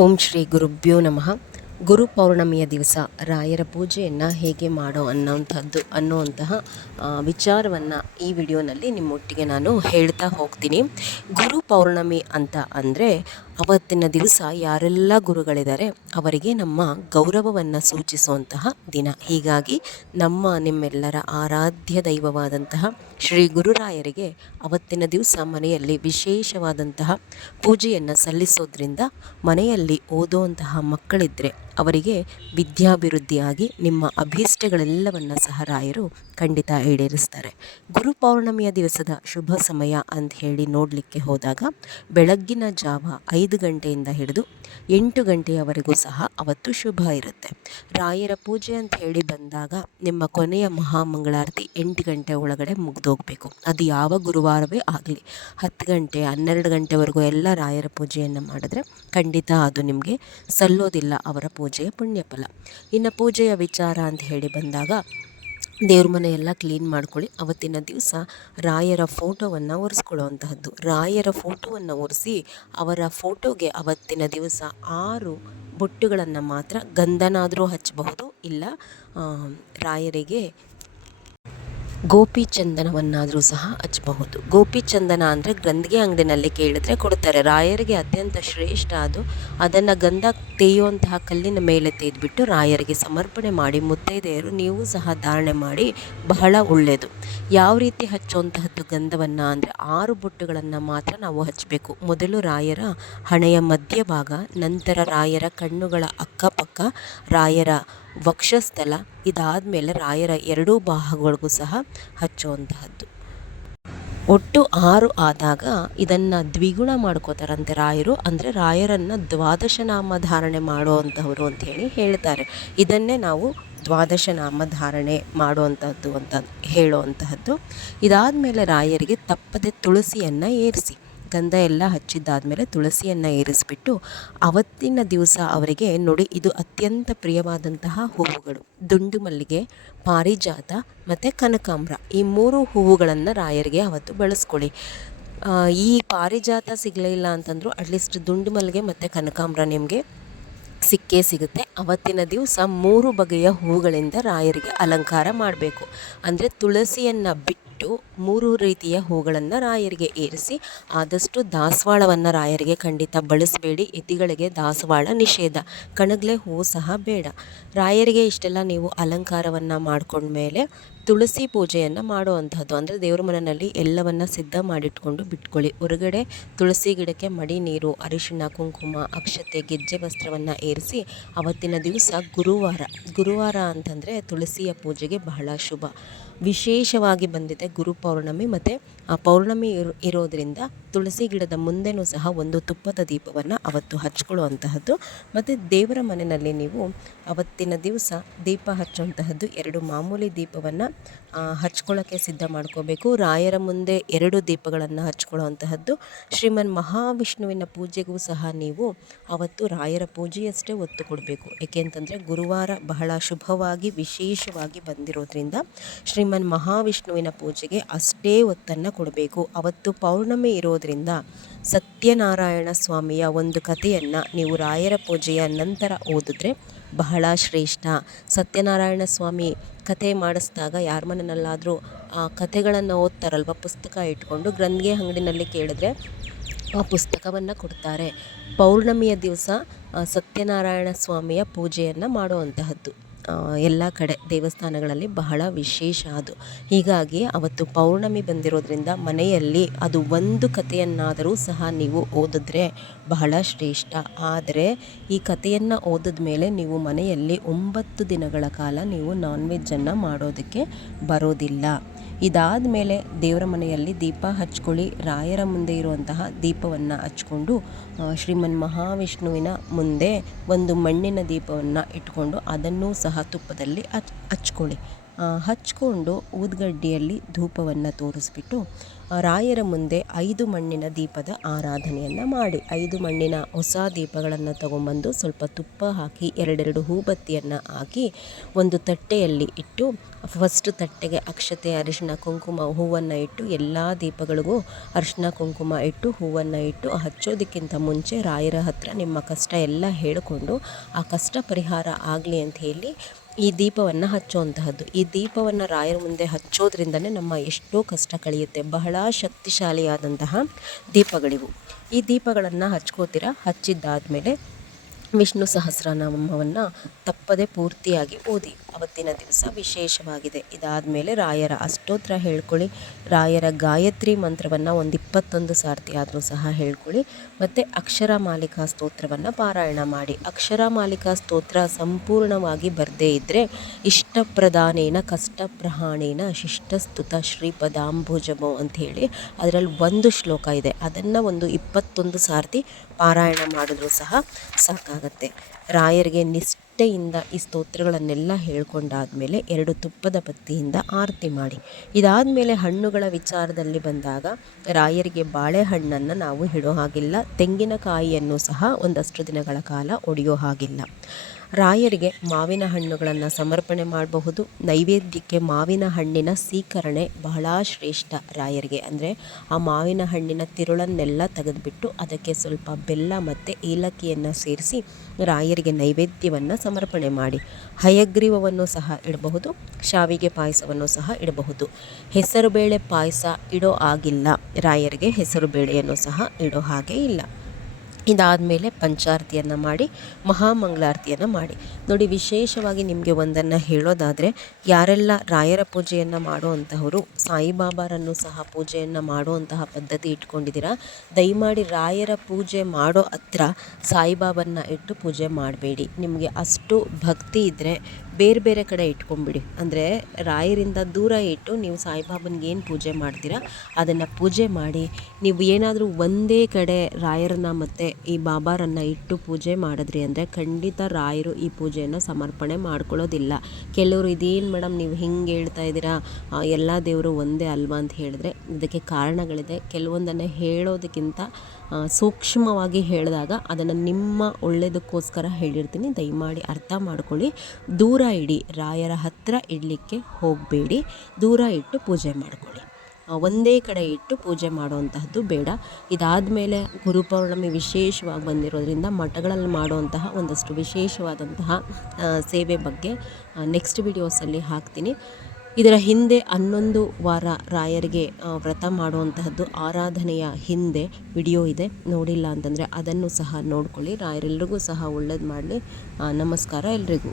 ಓಂ ಶ್ರೀ ಗುರುಭ್ಯೋ ನಮಃ. ಗುರು ಪೌರ್ಣಮಿಯ ದಿವಸ ರಾಯರ ಪೂಜೆಯನ್ನು ಹೇಗೆ ಮಾಡೋ ಅನ್ನುವಂತಹ ವಿಚಾರವನ್ನು ಈ ವಿಡಿಯೋನಲ್ಲಿ ನಿಮ್ಮೊಟ್ಟಿಗೆ ನಾನು ಹೇಳ್ತಾ ಹೋಗ್ತೀನಿ. ಗುರು ಪೌರ್ಣಮಿ ಅಂತ ಅಂದರೆ ಅವತ್ತಿನ ದಿವಸ ಯಾರೆಲ್ಲ ಗುರುಗಳಿದ್ದಾರೆ ಅವರಿಗೆ ನಮ್ಮ ಗೌರವವನ್ನು ಸೂಚಿಸುವಂತಹ ದಿನ. ಹೀಗಾಗಿ ನಿಮ್ಮೆಲ್ಲರ ಆರಾಧ್ಯ ದೈವವಾದಂತಹ ಶ್ರೀ ಗುರುರಾಯರಿಗೆ ಅವತ್ತಿನ ದಿವಸ ಮನೆಯಲ್ಲಿ ವಿಶೇಷವಾದಂತಹ ಪೂಜೆಯನ್ನು ಸಲ್ಲಿಸೋದ್ರಿಂದ ಮನೆಯಲ್ಲಿ ಓದುವಂತಹ ಮಕ್ಕಳಿದ್ದರೆ ಅವರಿಗೆ ವಿದ್ಯಾಭಿವೃದ್ಧಿಯಾಗಿ ನಿಮ್ಮ ಅಭೀಷ್ಟಗಳೆಲ್ಲವನ್ನು ಸಹ ರಾಯರು ಖಂಡಿತ ಈಡೇರಿಸ್ತಾರೆ. ಗುರು ಪೌರ್ಣಮಿಯ ದಿವಸದ ಶುಭ ಸಮಯ ಅಂತ ಹೇಳಿ ನೋಡಲಿಕ್ಕೆ ಹೋದಾಗ ಬೆಳಗ್ಗಿನ ಜಾವ 5 ಗಂಟೆಯಿಂದ ಹಿಡಿದು 8 ಗಂಟೆಯವರೆಗೂ ಸಹ ಅವತ್ತು ಶುಭ ಇರುತ್ತೆ. ರಾಯರ ಪೂಜೆ ಅಂತ ಹೇಳಿ ಬಂದಾಗ ನಿಮ್ಮ ಕೊನೆಯ ಮಹಾಮಂಗಳಾರತಿ 8 ಗಂಟೆ ಒಳಗಡೆ ಮುಗಿದೋಗ್ಬೇಕು. ಅದು ಯಾವ ಗುರುವಾರವೇ ಆಗಲಿ 10 ಗಂಟೆ 12 ಗಂಟೆವರೆಗೂ ಎಲ್ಲ ರಾಯರ ಪೂಜೆಯನ್ನು ಮಾಡಿದ್ರೆ ಖಂಡಿತ ಅದು ನಿಮಗೆ ಸಲ್ಲೋದಿಲ್ಲ ಅವರ ಪೂಜೆಯ ಪುಣ್ಯಫಲ. ಇನ್ನು ಪೂಜೆಯ ವಿಚಾರ ಅಂತ ಹೇಳಿ ಬಂದಾಗ ದೇವ್ರ ಮನೆಯೆಲ್ಲ ಕ್ಲೀನ್ ಮಾಡ್ಕೊಳ್ಳಿ. ಅವತ್ತಿನ ದಿವಸ ರಾಯರ ಫೋಟೋವನ್ನು ಒರೆಸ್ಕೊಳ್ಳುವಂತಹದ್ದು. ರಾಯರ ಫೋಟೋವನ್ನು ಒರೆಸಿ ಅವರ ಫೋಟೋಗೆ ಅವತ್ತಿನ ದಿವಸ 6 ಬೊಟ್ಟುಗಳನ್ನು ಮಾತ್ರ ಗಂಧನಾದರೂ ಹಚ್ಚಬಹುದು, ಇಲ್ಲ ರಾಯರಿಗೆ ಗೋಪಿ ಚಂದನವನ್ನಾದರೂ ಸಹ ಹಚ್ಚಬಹುದು. ಗೋಪಿ ಚಂದನ ಅಂದರೆ ಗಂಧಿಗೆ ಅಂಗಡಿನಲ್ಲಿ ಕೇಳಿದ್ರೆ ಕೊಡ್ತಾರೆ. ರಾಯರಿಗೆ ಅತ್ಯಂತ ಶ್ರೇಷ್ಠ ಅದು. ಅದನ್ನು ಗಂಧ ತೇಯುವಂತಹ ಕಲ್ಲಿನ ಮೇಲೆ ತೆಗೆದುಬಿಟ್ಟು ರಾಯರಿಗೆ ಸಮರ್ಪಣೆ ಮಾಡಿ ಮುತ್ತೈದೆಯರು ನೀವು ಸಹ ಧಾರಣೆ ಮಾಡಿ ಬಹಳ ಒಳ್ಳೆಯದು. ಯಾವ ರೀತಿ ಹಚ್ಚುವಂತಹದ್ದು ಗಂಧವನ್ನು ಅಂದರೆ 6 ಬೊಟ್ಟುಗಳನ್ನು ಮಾತ್ರ ನಾವು ಹಚ್ಚಬೇಕು. ಮೊದಲು ರಾಯರ ಹಣೆಯ ಮಧ್ಯಭಾಗ, ನಂತರ ರಾಯರ ಕಣ್ಣುಗಳ ಅಕ್ಕಪಕ್ಕ, ರಾಯರ ವಕ್ಷಸ್ಥಲ, ಇದಾದ ಮೇಲೆ ರಾಯರ 2 ಬಾಹುಗಳಿಗೂ ಸಹ ಹಚ್ಚುವಂತಹದ್ದು. ಒಟ್ಟು 6 ಆದಾಗ ಇದನ್ನು ದ್ವಿಗುಣ ಮಾಡ್ಕೋತಾರಂತೆ ರಾಯರು. ಅಂದರೆ ರಾಯರನ್ನು 12 ನಾಮ ಧಾರಣೆ ಮಾಡುವಂಥವ್ರು ಅಂಥೇಳಿ ಹೇಳ್ತಾರೆ. ಇದನ್ನೇ ನಾವು 12 ನಾಮ ಧಾರಣೆ ಮಾಡುವಂಥದ್ದು ಅಂತ ಹೇಳುವಂತಹದ್ದು. ಇದಾದ ಮೇಲೆ ರಾಯರಿಗೆ ತಪ್ಪದೆ ತುಳಸಿಯನ್ನು ಏರಿಸಿ, ಗಂಧ ಎಲ್ಲ ಹಚ್ಚಿದ್ದಾದಮೇಲೆ ತುಳಸಿಯನ್ನು ಏರಿಸಿಬಿಟ್ಟು ಅವತ್ತಿನ ದಿವಸ ಅವರಿಗೆ ನೋಡಿ, ಇದು ಅತ್ಯಂತ ಪ್ರಿಯವಾದಂತಹ ಹೂವುಗಳು ದುಂಡು ಮಲ್ಲಿಗೆ, ಪಾರಿಜಾತ ಮತ್ತು ಕನಕಾಂಬ್ರ, ಈ 3 ಹೂವುಗಳನ್ನು ರಾಯರಿಗೆ ಅವತ್ತು ಬಳಸ್ಕೊಳ್ಳಿ. ಈ ಪಾರಿಜಾತ ಸಿಗಲಿಲ್ಲ ಅಂತಂದರೂ ಅಟ್ಲೀಸ್ಟ್ ದುಂಡು ಮಲ್ಲಿಗೆ ಮತ್ತು ಕನಕಾಂಬ್ರ ನಿಮಗೆ ಸಿಕ್ಕೇ ಸಿಗುತ್ತೆ. ಅವತ್ತಿನ ದಿವಸ 3 ಬಗೆಯ ಹೂಗಳಿಂದ ರಾಯರಿಗೆ ಅಲಂಕಾರ ಮಾಡಬೇಕು. ಅಂದರೆ ತುಳಸಿಯನ್ನು ಬಿಟ್ಟು 3 ರೀತಿಯ ಹೂಗಳನ್ನು ರಾಯರಿಗೆ ಏರಿಸಿ, ಆದಷ್ಟು ದಾಸವಾಳವನ್ನು ರಾಯರಿಗೆ ಖಂಡಿತ ಬಳಸಬೇಡಿ. ಯತಿಗಳಿಗೆ ದಾಸವಾಳ ನಿಷೇಧ, ಕಣಗ್ಲೆ ಹೂವು ಸಹ ಬೇಡ. ರಾಯರಿಗೆ ಇಷ್ಟೆಲ್ಲ ನೀವು ಅಲಂಕಾರವನ್ನು ಮಾಡ್ಕೊಂಡ್ಮೇಲೆ ತುಳಸಿ ಪೂಜೆಯನ್ನು ಮಾಡುವಂಥದ್ದು. ಅಂದರೆ ದೇವ್ರ ಮನೆಯಲ್ಲಿ ಎಲ್ಲವನ್ನು ಸಿದ್ಧ ಮಾಡಿಟ್ಕೊಂಡು ಬಿಟ್ಕೊಳ್ಳಿ. ಹೊರಗಡೆ ತುಳಸಿ ಗಿಡಕ್ಕೆ ಮಡಿ ನೀರು, ಅರಿಶಿಣ, ಕುಂಕುಮ, ಅಕ್ಷತೆ, ಗೆಜ್ಜೆ ವಸ್ತ್ರವನ್ನು ಏರಿಸಿ ಅವತ್ತಿನ ದಿವಸ ಗುರುವಾರ ಅಂತಂದರೆ ತುಳಸಿಯ ಪೂಜೆಗೆ ಬಹಳ ಶುಭ. ವಿಶೇಷವಾಗಿ ಬಂದಿದೆ ಗುರು ಪೌರ್ಣಮಿ, ಮತ್ತು ಆ ಪೌರ್ಣಮಿ ಇರೋದರಿಂದ ತುಳಸಿ ಗಿಡದ ಮುಂದೆನೂ ಸಹ ಒಂದು ತುಪ್ಪದ ದೀಪವನ್ನು ಅವತ್ತು ಹಚ್ಕೊಳ್ಳುವಂತಹದ್ದು. ಮತ್ತು ದೇವರ ಮನೆಯಲ್ಲಿ ನೀವು ಅವತ್ತಿನ ದಿವಸ ದೀಪ ಹಚ್ಚುವಂತಹದ್ದು 2 ಮಾಮೂಲಿ ದೀಪವನ್ನು ಹಚ್ಕೊಳ್ಳೋಕ್ಕೆ ಸಿದ್ಧ ಮಾಡ್ಕೋಬೇಕು. ರಾಯರ ಮುಂದೆ 2 ದೀಪಗಳನ್ನು ಹಚ್ಕೊಳ್ಳುವಂತಹದ್ದು. ಶ್ರೀಮನ್ ಮಹಾವಿಷ್ಣುವಿನ ಪೂಜೆಗೂ ಸಹ ನೀವು ಅವತ್ತು ರಾಯರ ಪೂಜೆಯಷ್ಟೇ ಒತ್ತು ಕೊಡಬೇಕು. ಏಕೆಂತಂದರೆ ಗುರುವಾರ ಬಹಳ ಶುಭವಾಗಿ ವಿಶೇಷವಾಗಿ ಬಂದಿರೋದ್ರಿಂದ ಶ್ರೀಮನ್ ಮಹಾವಿಷ್ಣುವಿನ ಪೂಜೆಗೆ ಅಷ್ಟೇ ಒತ್ತನ್ನು ಕೊಡಬೇಕು. ಅವತ್ತು ಪೌರ್ಣಮಿ ಇರೋದರಿಂದ ಸತ್ಯನಾರಾಯಣ ಸ್ವಾಮಿಯ ಒಂದು ಕಥೆಯನ್ನು ನೀವು ರಾಯರ ಪೂಜೆಯ ನಂತರ ಓದಿದ್ರೆ ಬಹಳ ಶ್ರೇಷ್ಠ. ಸತ್ಯನಾರಾಯಣ ಸ್ವಾಮಿ ಕಥೆ ಮಾಡಿಸಿದಾಗ ಯಾರ ಮನೆಯಲ್ಲಾದರೂ ಆ ಕಥೆಗಳನ್ನು ಓದ್ತಾರಲ್ವ, ಪುಸ್ತಕ ಇಟ್ಕೊಂಡು ಗ್ರಂಥಿಗೆ ಅಂಗಡಿನಲ್ಲಿ ಕೇಳಿದ್ರೆ ಆ ಪುಸ್ತಕವನ್ನು ಕೊಡ್ತಾರೆ. ಪೌರ್ಣಮಿಯ ದಿವಸ ಸತ್ಯನಾರಾಯಣ ಸ್ವಾಮಿಯ ಪೂಜೆಯನ್ನು ಮಾಡುವಂತಹದ್ದು ಎಲ್ಲ ಕಡೆ ದೇವಸ್ಥಾನಗಳಲ್ಲಿ ಬಹಳ ವಿಶೇಷ ಅದು. ಹೀಗಾಗಿ ಅವತ್ತು ಪೌರ್ಣಮಿ ಬಂದಿರೋದ್ರಿಂದ ಮನೆಯಲ್ಲಿ ಅದು ಒಂದು ಕಥೆಯನ್ನಾದರೂ ಸಹ ನೀವು ಓದಿದ್ರೆ ಬಹಳ ಶ್ರೇಷ್ಠ. ಆದರೆ ಈ ಕಥೆಯನ್ನು ಓದಿದ ಮೇಲೆ ನೀವು ಮನೆಯಲ್ಲಿ 9 ದಿನಗಳ ಕಾಲ ನೀವು ನಾನ್ ವೆಜ್ಜನ್ನು ಮಾಡೋದಕ್ಕೆ ಬರೋದಿಲ್ಲ. ಇದಾದ ಮೇಲೆ ದೇವರ ಮನೆಯಲ್ಲಿ ದೀಪ ಹಚ್ಕೊಳ್ಳಿ. ರಾಯರ ಮುಂದೆ ಇರುವಂತಹ ದೀಪವನ್ನು ಹಚ್ಕೊಂಡು ಶ್ರೀಮನ್ ಮಹಾವಿಷ್ಣುವಿನ ಮುಂದೆ ಒಂದು ಮಣ್ಣಿನ ದೀಪವನ್ನು ಇಟ್ಕೊಂಡು ಅದನ್ನೂ ಸಹ ತುಪ್ಪದಲ್ಲಿ ಹಚ್ಕೊಳ್ಳಿ. ಹಚ್ಕೊಂಡು ಊದ್ಗಡ್ಡಿಯಲ್ಲಿ ಧೂಪವನ್ನು ತೋರಿಸ್ಬಿಟ್ಟು ರಾಯರ ಮುಂದೆ 5 ಮಣ್ಣಿನ ದೀಪದ ಆರಾಧನೆಯನ್ನು ಮಾಡಿ 5 ಮಣ್ಣಿನ ಹೊಸ ದೀಪಗಳನ್ನು ತಗೊಂಬಂದು ಸ್ವಲ್ಪ ತುಪ್ಪ ಹಾಕಿ ಎರಡೆರಡು ಹೂಬತ್ತಿಯನ್ನು ಹಾಕಿ ಒಂದು ತಟ್ಟೆಯಲ್ಲಿ ಇಟ್ಟು ಫಸ್ಟ್ ತಟ್ಟೆಗೆ ಅಕ್ಷತೆ ಅರಿಶಿನ ಕುಂಕುಮ ಹೂವನ್ನು ಇಟ್ಟು ಎಲ್ಲ ದೀಪಗಳಿಗೂ ಅರಿಶಿನ ಕುಂಕುಮ ಇಟ್ಟು ಹೂವನ್ನು ಇಟ್ಟು ಹಚ್ಚೋದಕ್ಕಿಂತ ಮುಂಚೆ ರಾಯರ ಹತ್ರ ನಿಮ್ಮ ಕಷ್ಟ ಎಲ್ಲ ಹೇಳಿಕೊಂಡು ಆ ಕಷ್ಟ ಪರಿಹಾರ ಆಗಲಿ ಅಂತ ಹೇಳಿ ಈ ದೀಪವನ್ನು ಹಚ್ಚುವಂತಹದ್ದು. ಈ ದೀಪವನ್ನು ರಾಯರ ಮುಂದೆ ಹಚ್ಚೋದ್ರಿಂದನೇ ನಮ್ಮ ಎಷ್ಟೋ ಕಷ್ಟ ಕಳೆಯುತ್ತೆ. ಬಹಳ ಶಕ್ತಿಶಾಲಿಯಾದಂತಹ ದೀಪಗಳಿವು. ಈ ದೀಪಗಳನ್ನು ಹಚ್ಕೋತೀರ. ಹಚ್ಚಿದ್ದಾದಮೇಲೆ ವಿಷ್ಣು ಸಹಸ್ರನಾಮವನ್ನು ತಪ್ಪದೆ ಪೂರ್ತಿಯಾಗಿ ಓದಿ. ಅವತ್ತಿನ ದಿವಸ ವಿಶೇಷವಾಗಿದೆ. ಇದಾದಮೇಲೆ ರಾಯರ ಅಷ್ಟೋತ್ರ ಹೇಳ್ಕೊಳ್ಳಿ. ರಾಯರ ಗಾಯತ್ರಿ ಮಂತ್ರವನ್ನು ಒಂದು 21 ಸಾರ್ತಿ ಆದರೂ ಸಹ ಹೇಳ್ಕೊಳ್ಳಿ. ಮತ್ತು ಅಕ್ಷರ ಮಾಲಿಕಾ ಸ್ತೋತ್ರವನ್ನು ಪಾರಾಯಣ ಮಾಡಿ. ಅಕ್ಷರ ಮಾಲಿಕಾ ಸ್ತೋತ್ರ ಸಂಪೂರ್ಣವಾಗಿ ಬರದೇ ಇದ್ದರೆ ಇಷ್ಟಪ್ರದಾನೇನ ಕಷ್ಟಪ್ರಹಾಣೇನ ಶಿಷ್ಟಸ್ತುತ ಶ್ರೀಪದಾಂಬುಜಮೋ ಅಂಥೇಳಿ ಅದರಲ್ಲಿ ಒಂದು ಶ್ಲೋಕ ಇದೆ. ಅದನ್ನು ಒಂದು 21 ಸಾರ್ತಿ ಪಾರಾಯಣ ಮಾಡಿದ್ರೂ ಸಹ ಸಾಕಾಗತ್ತೆ. ರಾಯರಿಗೆ ನಿಷ್ಠೆಯಿಂದ ಈ ಸ್ತೋತ್ರಗಳನ್ನೆಲ್ಲ ಹೇಳ್ಕೊಂಡಾದ್ಮೇಲೆ 2 ತುಪ್ಪದ ಬತ್ತಿಯಿಂದ ಆರತಿ ಮಾಡಿ. ಇದಾದಮೇಲೆ ಹಣ್ಣುಗಳ ವಿಚಾರದಲ್ಲಿ ಬಂದಾಗ ರಾಯರಿಗೆ ಬಾಳೆಹಣ್ಣನ್ನು ನಾವು ಇಡೋ ಹಾಗಿಲ್ಲ. ತೆಂಗಿನಕಾಯಿಯನ್ನು ಸಹ ಒಂದಷ್ಟು ದಿನಗಳ ಕಾಲ ಒಡೆಯೋ ಹಾಗಿಲ್ಲ. ರಾಯರಿಗೆ ಮಾವಿನ ಹಣ್ಣುಗಳನ್ನು ಸಮರ್ಪಣೆ ಮಾಡಬಹುದು. ನೈವೇದ್ಯಕ್ಕೆ ಮಾವಿನ ಹಣ್ಣಿನ ಸೀಕರಣೆ ಬಹಳ ಶ್ರೇಷ್ಠ ರಾಯರಿಗೆ. ಅಂದರೆ ಆ ಮಾವಿನ ಹಣ್ಣಿನ ತಿರುಳನ್ನೆಲ್ಲ ತೆಗೆದುಬಿಟ್ಟು ಅದಕ್ಕೆ ಸ್ವಲ್ಪ ಬೆಲ್ಲ ಮತ್ತು ಏಲಕ್ಕಿಯನ್ನು ಸೇರಿಸಿ ರಾಯರಿಗೆ ನೈವೇದ್ಯವನ್ನು ಸಮರ್ಪಣೆ ಮಾಡಿ. ಹಯಗ್ರೀವವನ್ನು ಸಹ ಇಡಬಹುದು. ಶಾವಿಗೆ ಪಾಯಸವನ್ನು ಸಹ ಇಡಬಹುದು. ಹೆಸರುಬೇಳೆ ಪಾಯಸ ಇಡೋ ಆಗಿಲ್ಲ. ರಾಯರಿಗೆ ಹೆಸರುಬೇಳೆಯನ್ನು ಸಹ ಇಡೋ ಹಾಗೆ ಇಲ್ಲ. ಇದಾದಮೇಲೆ ಪಂಚಾರತಿಯನ್ನು ಮಾಡಿ ಮಹಾಮಂಗಳಾರತಿಯನ್ನು ಮಾಡಿ. ನೋಡಿ, ವಿಶೇಷವಾಗಿ ನಿಮಗೆ ಒಂದನ್ನು ಹೇಳೋದಾದರೆ, ಯಾರೆಲ್ಲ ರಾಯರ ಪೂಜೆಯನ್ನು ಮಾಡುವಂತಹವರು ಸಾಯಿಬಾಬಾರನ್ನು ಸಹ ಪೂಜೆಯನ್ನು ಮಾಡುವಂತಹ ಪದ್ಧತಿ ಇಟ್ಕೊಂಡಿದ್ದೀರಾ, ದಯಮಾಡಿ ರಾಯರ ಪೂಜೆ ಮಾಡೋ ಹತ್ರ ಸಾಯಿಬಾಬನ್ನ ಇಟ್ಟು ಪೂಜೆ ಮಾಡಬೇಡಿ. ನಿಮಗೆ ಅಷ್ಟು ಭಕ್ತಿ ಇದ್ದರೆ ಬೇರೆ ಬೇರೆ ಕಡೆ ಇಟ್ಕೊಂಬಿಡಿ. ಅಂದರೆ ರಾಯರಿಂದ ದೂರ ಇಟ್ಟು ನೀವು ಸಾಯಿಬಾಬನಿಗೆ ಏನು ಪೂಜೆ ಮಾಡ್ತೀರಾ ಅದನ್ನು ಪೂಜೆ ಮಾಡಿ. ನೀವು ಏನಾದರೂ ಒಂದೇ ಕಡೆ ರಾಯರನ್ನ ಮತ್ತು ಈ ಬಾಬಾರನ್ನು ಇಟ್ಟು ಪೂಜೆ ಮಾಡಿದ್ರಿ ಅಂದರೆ ಖಂಡಿತ ರಾಯರು ಈ ಪೂಜೆಯನ್ನು ಸಮರ್ಪಣೆ ಮಾಡ್ಕೊಳ್ಳೋದಿಲ್ಲ. ಕೆಲವರು ಇದೇನು ಮೇಡಮ್ ನೀವು ಹಿಂಗೆ ಹೇಳ್ತಾ ಇದ್ದೀರಾ, ಎಲ್ಲ ದೇವರು ಒಂದೇ ಅಲ್ವಾ ಅಂತ ಹೇಳಿದ್ರೆ ಇದಕ್ಕೆ ಕಾರಣಗಳಿದೆ. ಕೆಲವೊಂದನ್ನು ಹೇಳೋದಕ್ಕಿಂತ ಸೂಕ್ಷ್ಮವಾಗಿ ಹೇಳಿದಾಗ ಅದನ್ನು ನಿಮ್ಮ ಒಳ್ಳೆಯದಕ್ಕೋಸ್ಕರ ಹೇಳಿರ್ತೀನಿ. ದಯಮಾಡಿ ಅರ್ಥ ಮಾಡ್ಕೊಳ್ಳಿ. ದೂರ ಇಡಿ, ರಾಯರ ಹತ್ತಿರ ಇಡಲಿಕ್ಕೆ ಹೋಗಬೇಡಿ. ದೂರ ಇಟ್ಟು ಪೂಜೆ ಮಾಡ್ಕೊಳ್ಳಿ. ಒಂದೇ ಕಡೆ ಇಟ್ಟು ಪೂಜೆ ಮಾಡುವಂತಹದ್ದು ಬೇಡ. ಇದಾದಮೇಲೆ ಗುರುಪೌರ್ಣಮಿ ವಿಶೇಷವಾಗಿ ಬಂದಿರೋದ್ರಿಂದ ಮಠಗಳಲ್ಲಿ ಮಾಡುವಂತಹ ಒಂದಷ್ಟು ವಿಶೇಷವಾದಂತಹ ಸೇವೆ ಬಗ್ಗೆ ನೆಕ್ಸ್ಟ್ ವಿಡಿಯೋಸಲ್ಲಿ ಹಾಕ್ತೀನಿ. ಇದರ ಹಿಂದೆ 11 ವಾರ ರಾಯರಿಗೆ ವ್ರತ ಮಾಡುವಂತಹದ್ದು ಆರಾಧನೆಯ ಹಿಂದೆ ವಿಡಿಯೋ ಇದೆ. ನೋಡಿಲ್ಲ ಅಂತಂದರೆ ಅದನ್ನು ಸಹ ನೋಡ್ಕೊಳ್ಳಿ. ರಾಯರೆಲ್ಲರಿಗೂ ಸಹ ಒಳ್ಳೇದು ಮಾಡಲಿ. ನಮಸ್ಕಾರ ಎಲ್ರಿಗೂ.